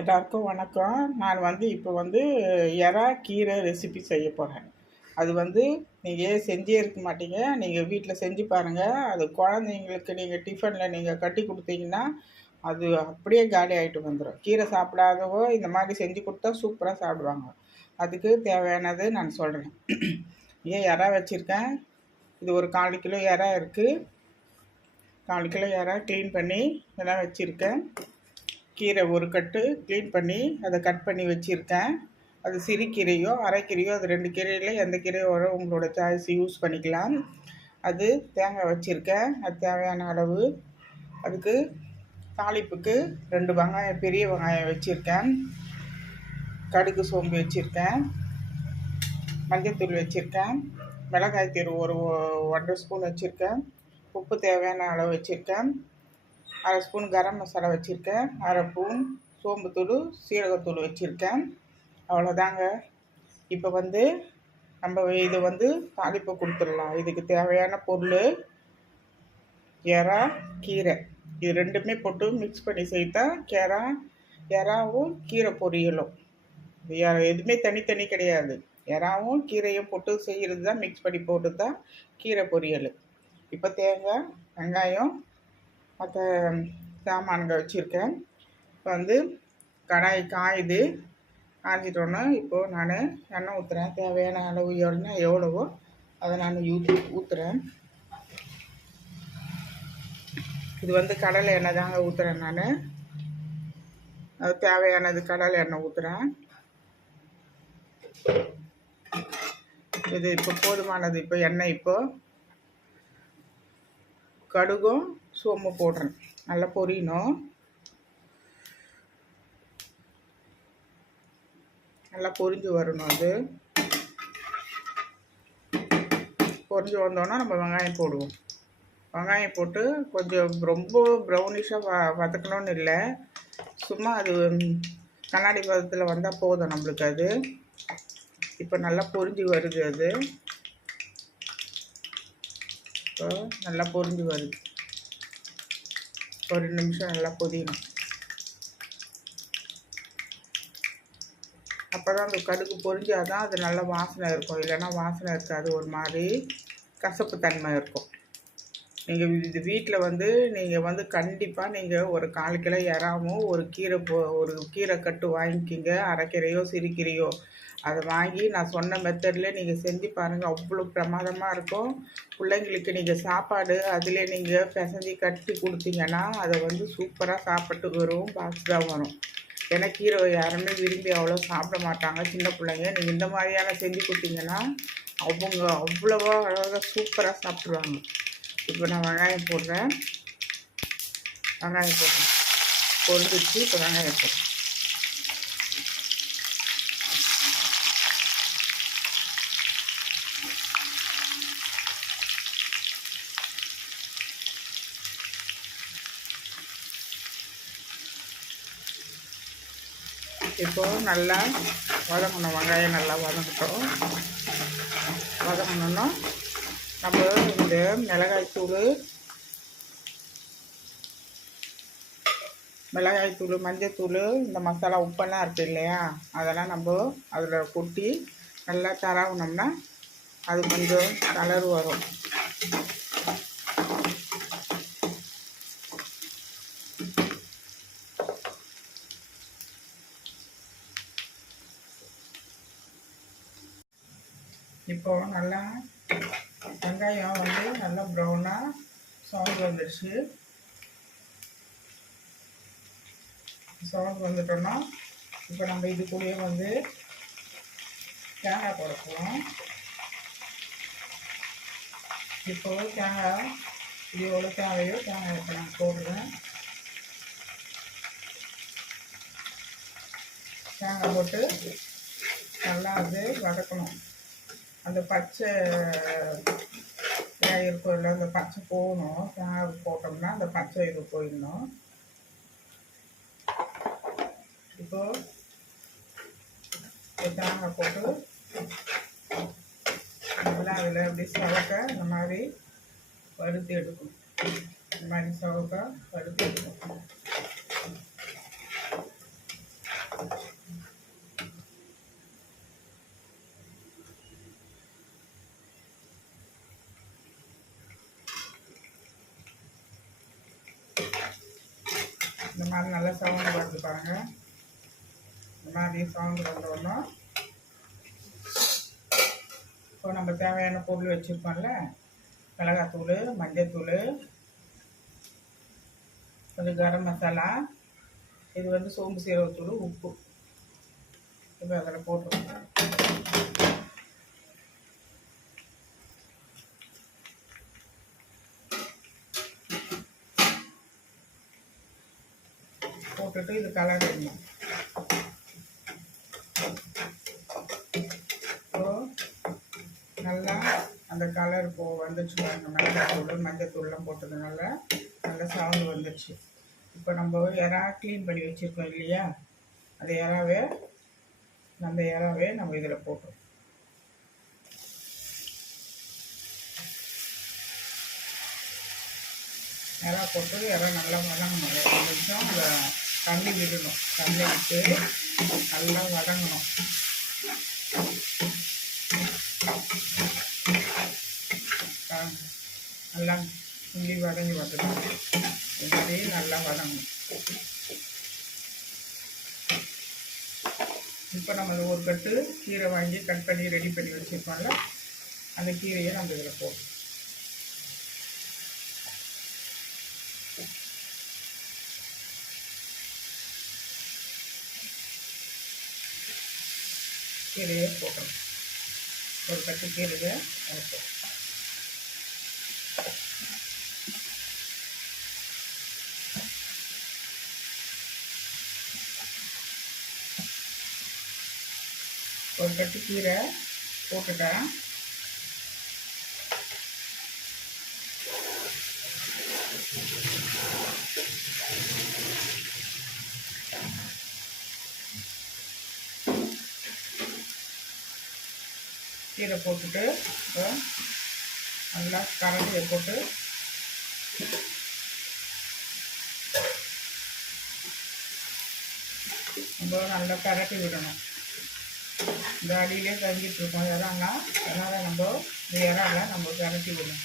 எல்லாருக்கும் வணக்கம். நான் இப்போ எறா கீரை ரெசிபி செய்ய போகிறேன். அது நீங்கள் செஞ்சே இருக்க மாட்டீங்க. நீங்கள் வீட்டில் செஞ்சு பாருங்கள். அது குழந்தைங்களுக்கு நீங்கள் டிஃபனில் நீங்கள் கட்டி கொடுத்தீங்கன்னா அது அப்படியே காலி ஆகிட்டு வந்துடும். கீரை சாப்பிடாதவோ இந்த மாதிரி செஞ்சு கொடுத்தா சூப்பராக சாப்பிடுவாங்க. அதுக்கு தேவையானது நான் சொல்கிறேன். எறா வச்சுருக்கேன். இது ஒரு 4 கிலோ எறா இருக்குது. 4 கிலோ எறா க்ளீன் பண்ணி இதெல்லாம் வச்சுருக்கேன். கீரை ஒரு கட்டு க்ளீன் பண்ணி அதை கட் பண்ணி வச்சுருக்கேன். அது சிறுகீரையோ அரைக்கீரையோ அது 2 கீரையில் எந்த கீரையோட உங்களோட சாய்ஸ் யூஸ் பண்ணிக்கலாம். அது தேங்காய் வச்சுருக்கேன். அது தேவையான அளவு. அதுக்கு தாளிப்புக்கு 2 வெங்காயம், பெரிய வெங்காயம் வச்சுருக்கேன். கடுகு சோம்பு வச்சுருக்கேன். மஞ்சள்தூள் வச்சுருக்கேன். மிளகாய்த்தூள் ஒரு 1.5 ஸ்பூன் வச்சுருக்கேன். உப்பு தேவையான அளவு வச்சுருக்கேன். 1/2 ஸ்பூன் கரம் மசாலா வச்சுருக்கேன். 1/2 ஸ்பூன் சோம்புத்தூள், சீரகத்தூள் வச்சுருக்கேன். அவ்வளோதாங்க. இப்போ நம்ம இது தாளிப்பு கொடுத்துடலாம். இதுக்கு தேவையான பொருள் எறா, கீரை. இது ரெண்டுமே போட்டு மிக்ஸ் பண்ணி செய்தா எறாவும் கீரை பொரியலும். எதுவுமே தனித்தனி கிடையாது. எறாவும் கீரையும் போட்டு செய்கிறது தான், மிக்ஸ் பண்ணி போட்டு தான் கீரை பொரியல். இப்போ தேங்காய், வெங்காயம், மற்ற சாமான்கள் வச்சுருக்கேன். இப்போ கடாய் காயுது. காய்ஞ்சிட்டோன்னே இப்போது நான் எண்ணெய் ஊற்றுறேன். தேவையான அளவு எண்ணெய் எவ்வளவோ அதை நான் ஊற்றுறேன். இது கடலை எண்ணெய் தாங்க ஊற்றுறேன் நான். அது தேவையானது கடலை எண்ணெய் ஊற்றுறேன். இது இப்போ போதுமானது. இப்போ எண்ணெய் கடுகும் சோம்பு போடுறேன். நல்லா பொரியணும். நல்லா பொரிஞ்சு வரணும். அது பொரிஞ்சு வந்தோன்னா நம்ம வெங்காயம் போடுவோம். வெங்காயம் போட்டு கொஞ்சம் ரொம்ப ப்ரௌனிஷாக வதக்கணும்னு இல்லை, சும்மா அது கண்ணாடி பதத்தில் வந்தால் போதும் நம்மளுக்கு. அது இப்போ நல்லா பொரிஞ்சு வருது. அது இப்போ நல்லா பொரிஞ்சு வருது. ஒரு 2 நிமிஷம் நல்லா பொரியணும். அப்போ தான் அந்த கடுகு பொரிஞ்சாதான் அது நல்ல வாசனை இருக்கும். இல்லைன்னா வாசனை இருக்காது, ஒரு மாதிரி கசப்பு தன்மை இருக்கும். நீங்கள் இது வீட்டில் நீங்கள் கண்டிப்பாக நீங்கள் ஒரு 4 கிலோ எறாவும் ஒரு கீரை கட்டு வாங்கிக்கிங்க. அரைக்கீரையோ சிறுகீரையோ அதை வாங்கி நான் சொன்ன மெத்தடில் நீங்கள் செஞ்சு பாருங்கள். அவ்வளோ பிரமாதமாக இருக்கும். பிள்ளைங்களுக்கு நீங்கள் சாப்பாடு அதிலே நீங்கள் பிசைஞ்சி கட்டி கொடுத்தீங்கன்னா அதை சூப்பராக சாப்பிட்டு வரும். பாக்ஸ் தான் வரும். ஏன்னா கீரை யாருமே விரும்பி அவ்வளோ சாப்பிட மாட்டாங்க, சின்ன பிள்ளைங்க. நீங்கள் இந்த மாதிரியான செஞ்சு கொடுத்தீங்கன்னா அவங்க அவ்வளோவா அழகாக சூப்பராக சாப்பிட்ருவாங்க. இப்போ நான் வெங்காயம் போடுறேன். பொரிஞ்சிச்சு. இப்போ வெங்காயம் போடுறேன். இப்போது நல்லா வதங்கணும். வெங்காயம் நல்லா வதங்கட்டும். வதங்கணுன்னா நம்ம இந்த மிளகாய்த்தூள், மஞ்சத்தூள், இந்த மசாலா, உப்பெல்லாம் இருக்குது இல்லையா, அதெல்லாம் நம்ம அதில் கொட்டி நல்லா தரவுனோம்னா அது கொஞ்சம் கலர் வரும். இப்போ நல்லா வெங்காயம் நல்லா ப்ரௌனாக சவுண்ட் வந்துடுச்சு. சவுண்ட் வந்துட்டோன்னா இப்போ நம்ம இது கூடயே தேங்காய் போட போகிறோம். இப்போது தேங்காய் இது எவ்வளோ தேவையோ தேங்காய் இப்போ நான் போடுறேன். தேங்காய் போட்டு நல்லா அது வதக்கணும். அந்த பச்சை இருக்கும் இல்லை, அந்த பச்சை போகணும். தேங்காய் போட்டோம்னா அந்த பச்சை இது போயிடணும். இப்போது தேங்காய் போட்டு நல்லா அதில் அப்படி சவக்க இந்த மாதிரி வறுத்து எடுக்கணும். இந்த மாதிரி சவக்க வறுத்து எடுக்கணும். நல்லா சவுண்டு வருது பாருங்கள். இந்த மாதிரி சவுண்டு வந்தோன்னா இப்போ நம்ம தேவையான பொருள் வச்சுருக்கோம்ல, மிளகாத்தூள், மஞ்சத்தூள், கொஞ்சம் கரம் மசாலா, இது வந்து சோம்பு சீரகத்தூள், உப்பு இப்போ அதில் போட்டுருக்கோம். போட்டுட்டு இது கலர் வேணும். நல்லா அந்த கலர் வந்துச்சு பாருங்க. மிளகாத்தூள் மஞ்சத்தூள்லாம் போட்டதுனால நல்லா சவுண்டு வந்துடுச்சு. இப்போ நம்ம இறா க்ளீன் பண்ணி வச்சுருக்கோம் இல்லையா, அந்த இறாவே நம்ம இதில் போட்டோம். இறா போட்டு இறா நல்லா வதங்கணும். 2 நிமிஷம் அந்த தண்ணி விடணும். தண்ணி விட்டு நல்லா வதங்கணும். நல்லா புளி வதங்கி வந்துடும். இது மாதிரி நல்லா வதங்கணும். இப்போ நம்ம ஒரு கட்டு கீரை வாங்கி கட் பண்ணி ரெடி பண்ணி வச்சுருக்கோம்ல, அந்த கீரையை நம்ம இதில் போட்டோம். கீரையை போட்டோம். ஒரு கட்டு கீரையை போட்டோம். ஒரு கட்டு கீரை போட்டுட்டேன். கீரை போட்டுட்டு நல்லா கரண்டியை போட்டு நம்ம நல்லா கரட்டி விடணும். இந்த அடியிலே தங்கிட்டு இருக்கோம் இறான்னா, அதனால் நம்ம இந்த இறால நம்ம கரட்டி விடணும்.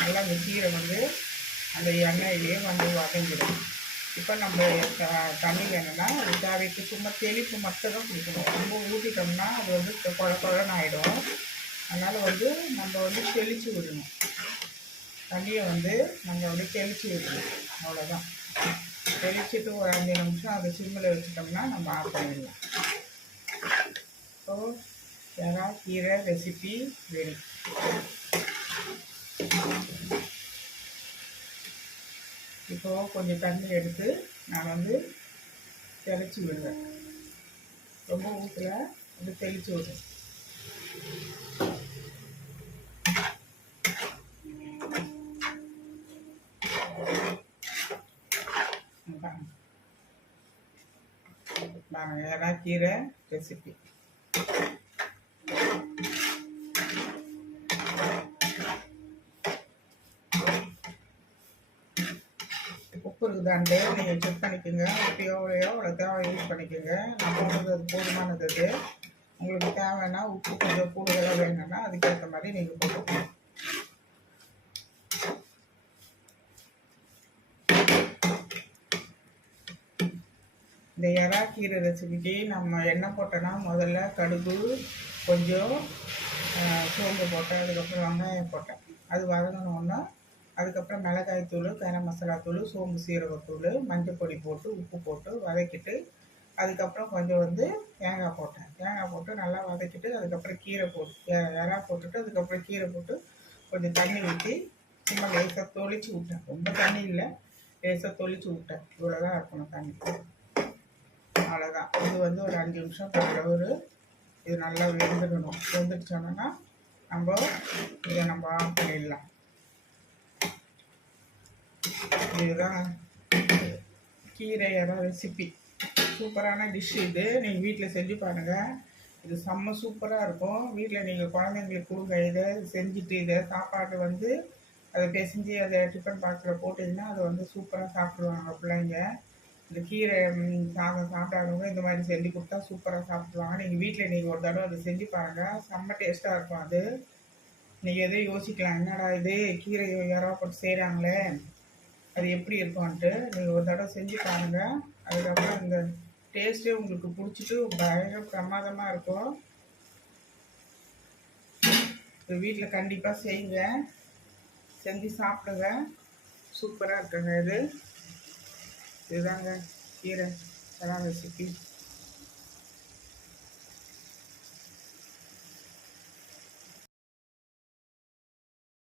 நல்லா அந்த கீரை வந்து அந்த எண்ணெயிலே வந்து வதங்கிடும். இப்போ நம்ம தண்ணி வேணும்னா அது தேவைக்கு சும்மா தெளிப்பு மட்டும் தான் குடிக்கணும். ரொம்ப ஊற்றிட்டோம்னா அது வந்து குழன்னு ஆகிடும். அதனால் வந்து நம்ம வந்து தெளித்து விடணும். தண்ணியை வந்து நம்ம அப்படியே தெளித்து விடணும். அவ்வளோதான். தெளிச்சுட்டு ஒரு 5 நிமிஷம் அதை சிம்மில் வச்சுட்டோம்னா நம்ம ஆஃப் பண்ணிடலாம். ஸோ இறா கீரை ரெசிபி ரெடி. இப்போது கொஞ்சம் தண்ணி எடுத்து நான் வந்து தெளித்து விடுவேன். ரொம்ப ஊற்றல, அது தெளித்து விடுவேன். இறா கீரை ரெசிபி. உப்பு இருக்குதான்ட்டு நீங்கள் செக் பண்ணிக்கோங்க. உப்பு எவ்வளோயோ அவ்வளோ தேவை யூஸ் பண்ணிக்கோங்க. நான் போடுறது அது போதுமானது. அது உங்களுக்கு தேவைன்னா உப்பு கொஞ்சம் கூடுதலாக வேணும்னா அதுக்கேற்ற மாதிரி நீங்கள் போட்டுக்கணும். இந்த இறா கீரை ரெசிபிக்கு நம்ம எண்ணெய் போட்டோன்னா முதல்ல கடுகு, கொஞ்சம் சோம்பு போட்டேன், அதுக்கப்புறம் வெங்காயம் போட்டேன். அது வதங்கணுன்னா அதுக்கப்புறம் மிளகாய்த்தூள், கரம் மசாலாத்தூள், சோம்பு சீரகத்தூள், மஞ்சள் பொடி போட்டு உப்பு போட்டு வதக்கிட்டு அதுக்கப்புறம் கொஞ்சம் வந்து தேங்காய் போட்டேன். தேங்காய் போட்டு நல்லா வதக்கிட்டு அதுக்கப்புறம் கீரை போட்டு இறா போட்டுட்டு அதுக்கப்புறம் கீரை போட்டு கொஞ்சம் தண்ணி ஊற்றி சும்மா லேசாக தொளிச்சு விட்டேன். ரொம்ப தண்ணி இல்லை, லேசாக தொளிச்சு விட்டேன். இவ்வளோதான் இருக்கணும் தண்ணி. அவ்வளோதான். இது வந்து ஒரு 5 நிமிஷம் ஒரு இது நல்லா வெந்துடணும். வெந்துடுச்சோன்னா நம்ம இதை நம்ம ஆஃப் பண்ணிடலாம். இதுதான் கீரை இறா ரெசிபி. சூப்பரான டிஷ் இது. நீங்கள் வீட்டில் செஞ்சு பாருங்கள். இது செம்ம சூப்பராக இருக்கும். வீட்டில் நீங்கள் குழந்தைங்களுக்கு கொடுங்க. இதை செஞ்சுட்டு இதை சாப்பாடு வந்து அதை பிசைஞ்சு அதை டிஃபன் பாக்ஸில் போட்டிங்கன்னா அதை வந்து சூப்பராக சாப்பிடுவாங்க பிள்ளைங்க. இந்த கீரை சாதம் சாப்பிட்டாதவங்க இந்த மாதிரி செஞ்சு கொடுத்தா சூப்பராக சாப்பிடுவாங்க. நீங்கள் வீட்டில் நீங்கள் ஒரு தடவை அதை செஞ்சு பாருங்கள். செம்ம டேஸ்ட்டாக இருக்கும் அது. நீங்கள் எதுவும் யோசிக்கலாம், என்னடா இது கீரை யாராவது போட்டு செய்கிறாங்களே அது எப்படி இருக்கும்ன்ட்டு. நீங்கள் ஒரு தடவை செஞ்சு பாருங்கள். அதுக்கப்புறம் இந்த டேஸ்ட்டே உங்களுக்கு பிடிச்சிட்டு பயங்கர பிரமாதமாக இருக்கும். இது வீட்டில் கண்டிப்பாக செய்யுங்க, செஞ்சு சாப்பிடுங்க. சூப்பராக இருக்குங்க. இதுதாங்க கீரை ரெசிபி.